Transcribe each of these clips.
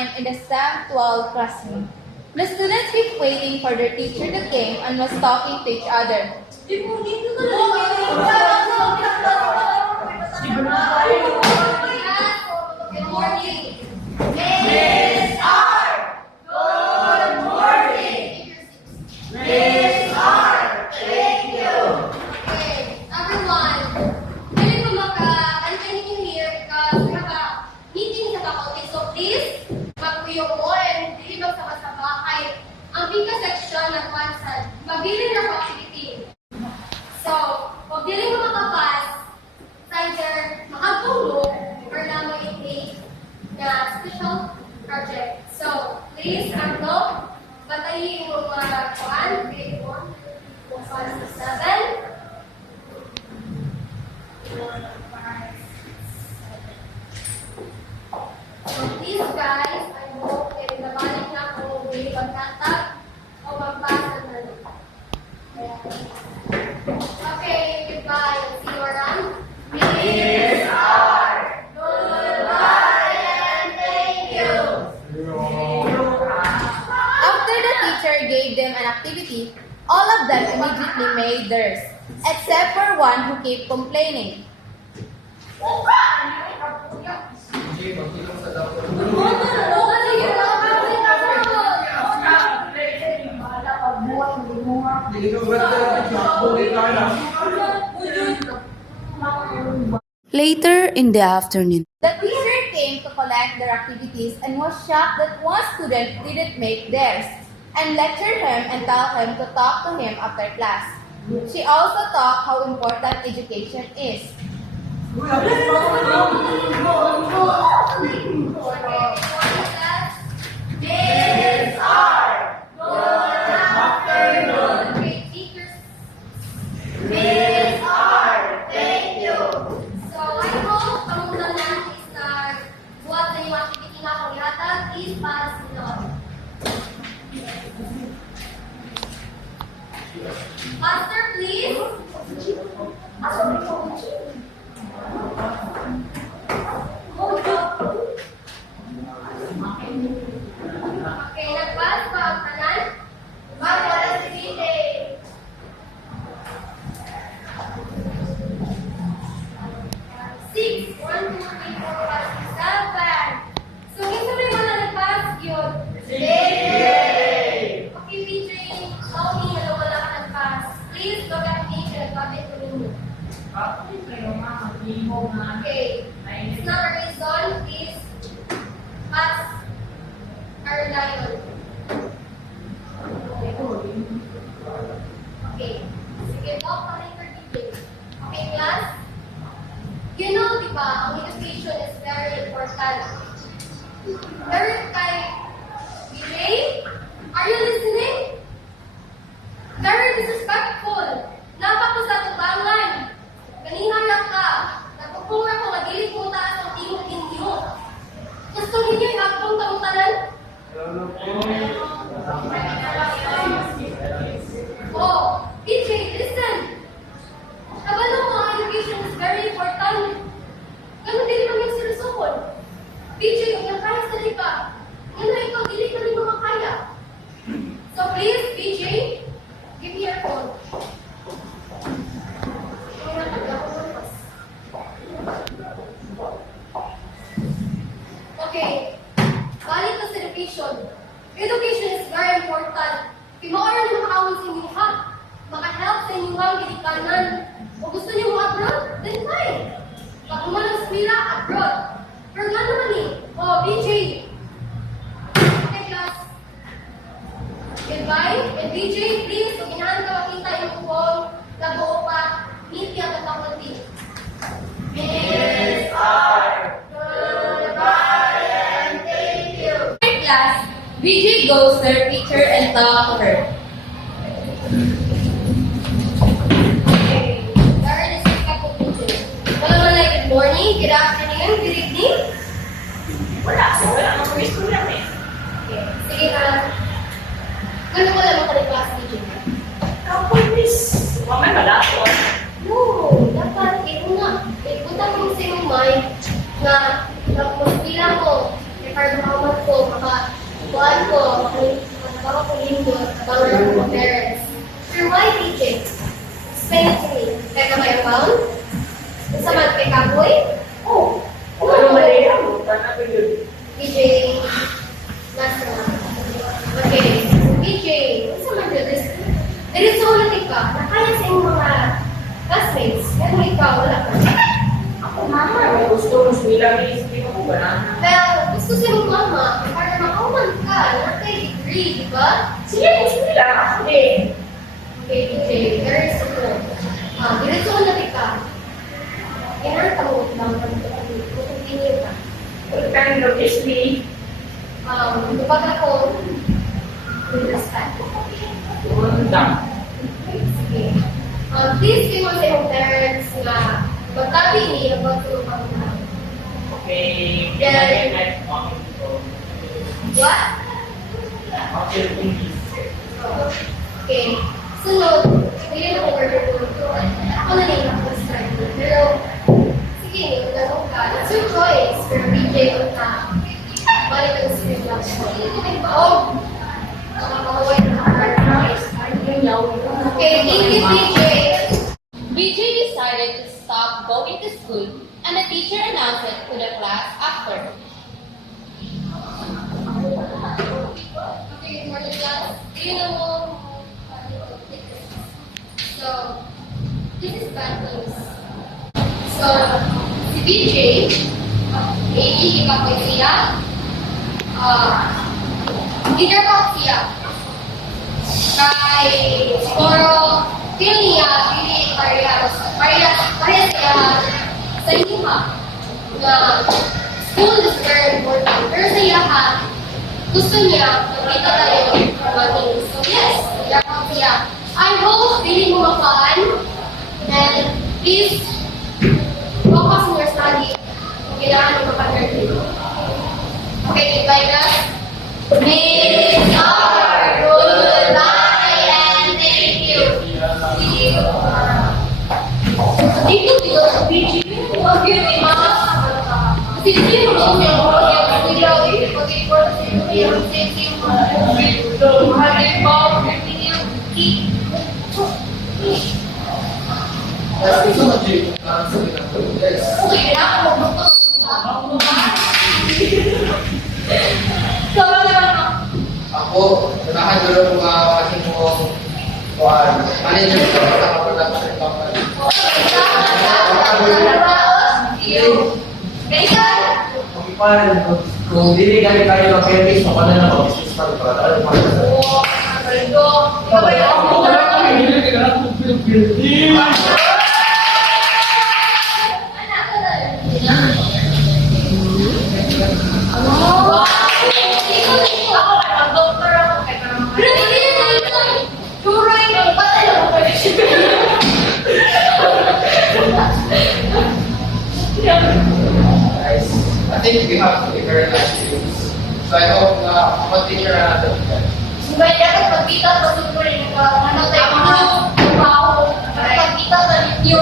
time in the STEM 12 classroom. The students kept waiting for their teacher to come and was talking to each other. Good morning. Miss R. Good morning. Miss R. Thank you. Okay, everyone, pwede ko maka-antay ninyo here because we have a meeting sa faculty. So please, magpuyo mo and hindi magsama-sama kahit ang pika section ng Wansan, mabilin na activity. So, kung dili mo makapas, either makatulog or na mo i-take na special project. So, please, batayin mo mga kuhan, grade 1, kung 1 to 7. So please guys, I hope na nabalik na kung hindi magtatag o magbasa na rin. Okay, goodbye. See you around. Miss R. Goodbye and thank you. After the teacher gave them an activity, all of them immediately made theirs, except for one who kept complaining. Later in the afternoon, The teacher came to collect their activities and was shocked that one student didn't make theirs, and lectured him and told him to talk to him after class. She also taught how important education is. Miss R. Good afternoon. Great teachers. Miss R. Thank you. So I hope ang una lang is na buhat na yung activity na akong ihatag is para sa inyo. Master, please. Okay, nagpas ba ang tanan? Ma'am, wala si DJ. Six. 1, 2, 3, 4, 5, 6, 7. So, ito na yung mga nagpas yun. DJ. Okay, PJ, tell me na wala ka nagpas. Please look at me and comment to me. Okay. It's not a reason, please pass our lion. Okay. Sige po, pamay for DJ. Okay, class? You know, di ba, ang education is very important. Very kind. DJ, are you listening? Very disrespectful. Napak ko sa tubangan. Kanina lang ka. Nagpupura ko, magilid mo taas ang tingin ninyo. Gusto ninyo yung akong tamutanan? Oh, PJ, listen. Kabalo mo, ang education is very important. Ganun din naman yung sinusuhol. PJ, kung yung kaya sa lipa, yun na ikaw, hindi ka rin makakaya. So please, PJ, give me your phone. Okay, balik na sa education. Education is very important. Kung maaari na makawin sa inyo ha, maka-help sa inyo ang ginikanan. Kung gusto niyo abroad, then fine. Pag umalang sila, abroad. Pero nga naman eh. Oh, BJ. Okay, class. Goodbye. And BJ, please, kung inahan ka makita yung phone, nabuo pa, meet ka at faculty. Miss R. Goodbye and thank you. In class, BJ goes to her teacher and talks to her. Okay. Very disrespectful teacher. Wala man like good morning, good afternoon, good evening. Wala akong gusto lang eh. Okay. Sige ka. Ano wala mo ka ng class teacher? Kapag miss, mamay malako. No, dapat ito nga. Ikutan mo sa iyong mind na tapos bilang mo, para makamat ko, makakuhan ko, makakulindot, makakulang ko parents. Sir, why teaching? Explain it to me. Kaya na may account? Sa man kay Kaboy? Oh, ano mali lang? Tana ko yun. BJ, nasa. Okay, BJ, sa man yun? There is so ulit ka, na kaya sa iyong mga classmates, pero ikaw, wala ka. Ako mama, gusto nila i-explain ako ba na? Well, gusto sa iyong mama, para makauman ka, na kay degree, di ba? Sige, gusto nila. Ako din. Okay, BJ, there is a good. There is so ulit ka. Kaya ka mo, lang ka continue ka. What kind of history? Kapag ako, with respect. Ganda. Sige. Please give mo sa iyong parents na magtabi ni about sa upang na. Okay. Then- What? Okay, English. Okay. Sunod, hindi na ako order ko. Ako na lang ako start. Pero, sige, tanong ka. It's your choice. Pero BJ o ka. Balik ang script lang. Oh! Nakakaway na Okay, thank you, BJ. BJ decided to stop going to school and the teacher announced it to the class after. Okay, morning class. Do you know So, this is bad news. So, si BJ, maybe ikapoy siya, leader pa siya. Kay, siguro, feel niya, pili pareha siya sa inyo ha, na school is very important. Pero sa iya ha, gusto niya, nakita tayo ng money. So yes, leader pa siya. I hope feeling mo mapaan and please focus on your study kung kailangan mo mapag-learn. Okay, goodbye guys. May goodbye and thank you. See you. Dito sa beach. Okay, may mga kasi hindi mo lang yung mga nila eh. Pag-report sa iyo, yung safety mo. Ako, sanahan ko lang mga aking manager sa production company. Kung hindi kami kayo mag-service, ako na lang mag-business pa rin para I think we have to be very nice to you. So I hope na mag-teacher na natin. May dapat pagkita sa sunurin ka, ano tayo mga trabaho, pagkita sa ninyo.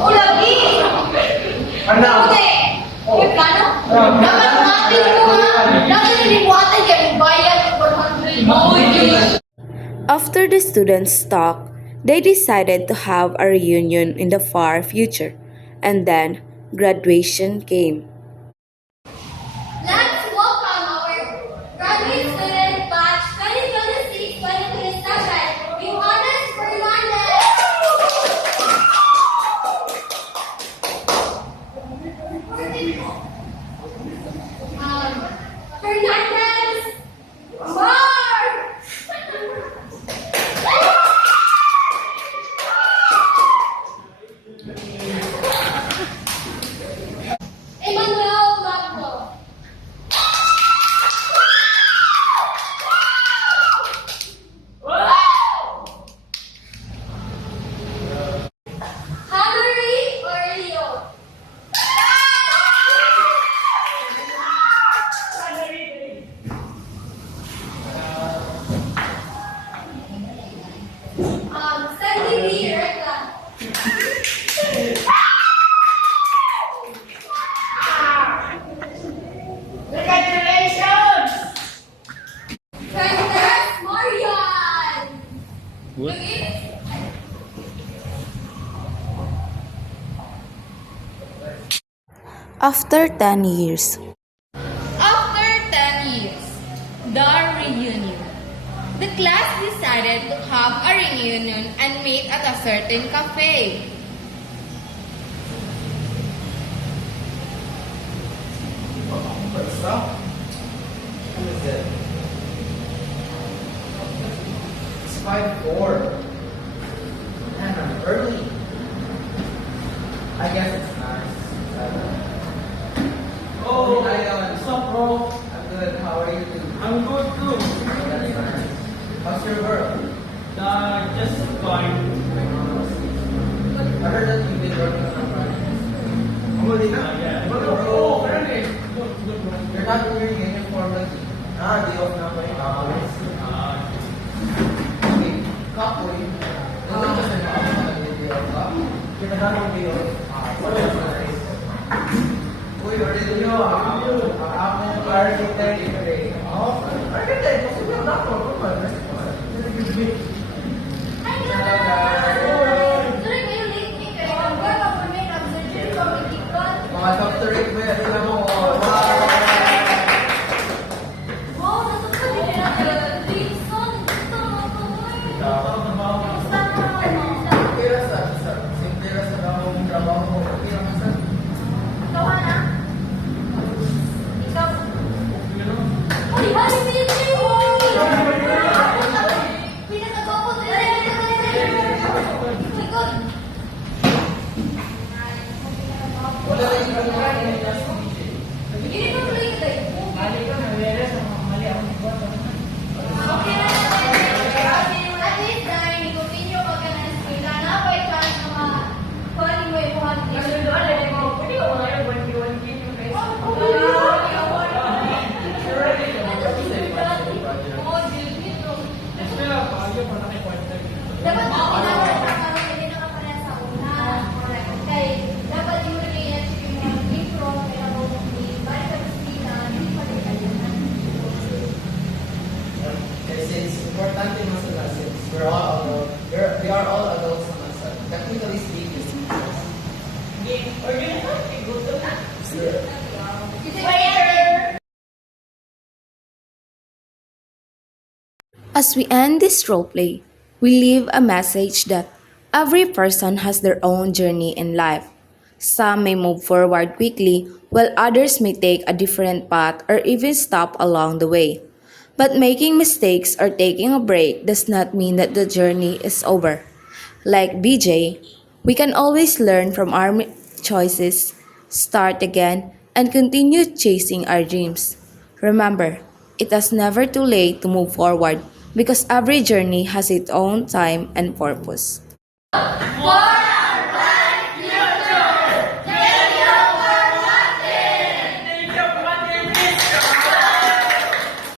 O lagi! Ano? May plano? Dapat natin mo ha! Dapat hindi mo atin kaya bayad ng 400. After the students' talk, they decided to have a reunion in the far future, and then graduation came. Let's welcome our graduate student batch 2026-2027, Johannes Fernandez. Fernandez, Mark. Emmanuel After 10 years. After 10 years, the reunion. The class decided to have a reunion and meet at a certain cafe. What's up? Who is it? It's 5:04. Man, I'm early. I guess it's nice. Oh, what's up, bro? I'm good. How are you doing? I'm good too. That's nice. How's your work? Just fine. I heard that you've been working on a project. Yeah. Bro, you're not in your uniform like day off na kayo. Okay, kapoy. Doon kasi day off ka. Kinahanong day off. That's nice. Uy, order nyo ako architect today. Oh, architect. Kasi meron ako. Ay, Hello, guys. sorry, kayo late ni kayo. Ang ganda po may nag-surgery ko, may tikot. Mga doctorate mo yan. Tingnan mo. Wow. Wow, natutunan din natin. Dixon, gusto mo ito. Basta ka, Simple ra sa trabaho mo. Okay lang sa Ikaw na? Ikaw. Uy, bali si Jay! Pinakagawa ko din. Ikot. wala na yung Hindi ko tuloy ito eh. Okay na. At least dahil ni Coutinho pag ka na eskwela, napay chance na kuhanin mo yung buhat niya. Dapat ang pinaka hindi nakapareha sa una. Correct. Kaya dapat yung relationship yung mga intro, kaya mo balik ka sa sila, hindi pa rin kayo na. Kasi it's importante masala since we're all adults. We are all adults naman sa technically speaking. As we end this roleplay, we leave a message that every person has their own journey in life. Some may move forward quickly, while others may take a different path or even stop along the way. But making mistakes or taking a break does not mean that the journey is over. Like BJ, we can always learn from our choices, start again, and continue chasing our dreams. Remember, it is never too late to move forward because every journey has its own time and purpose. One,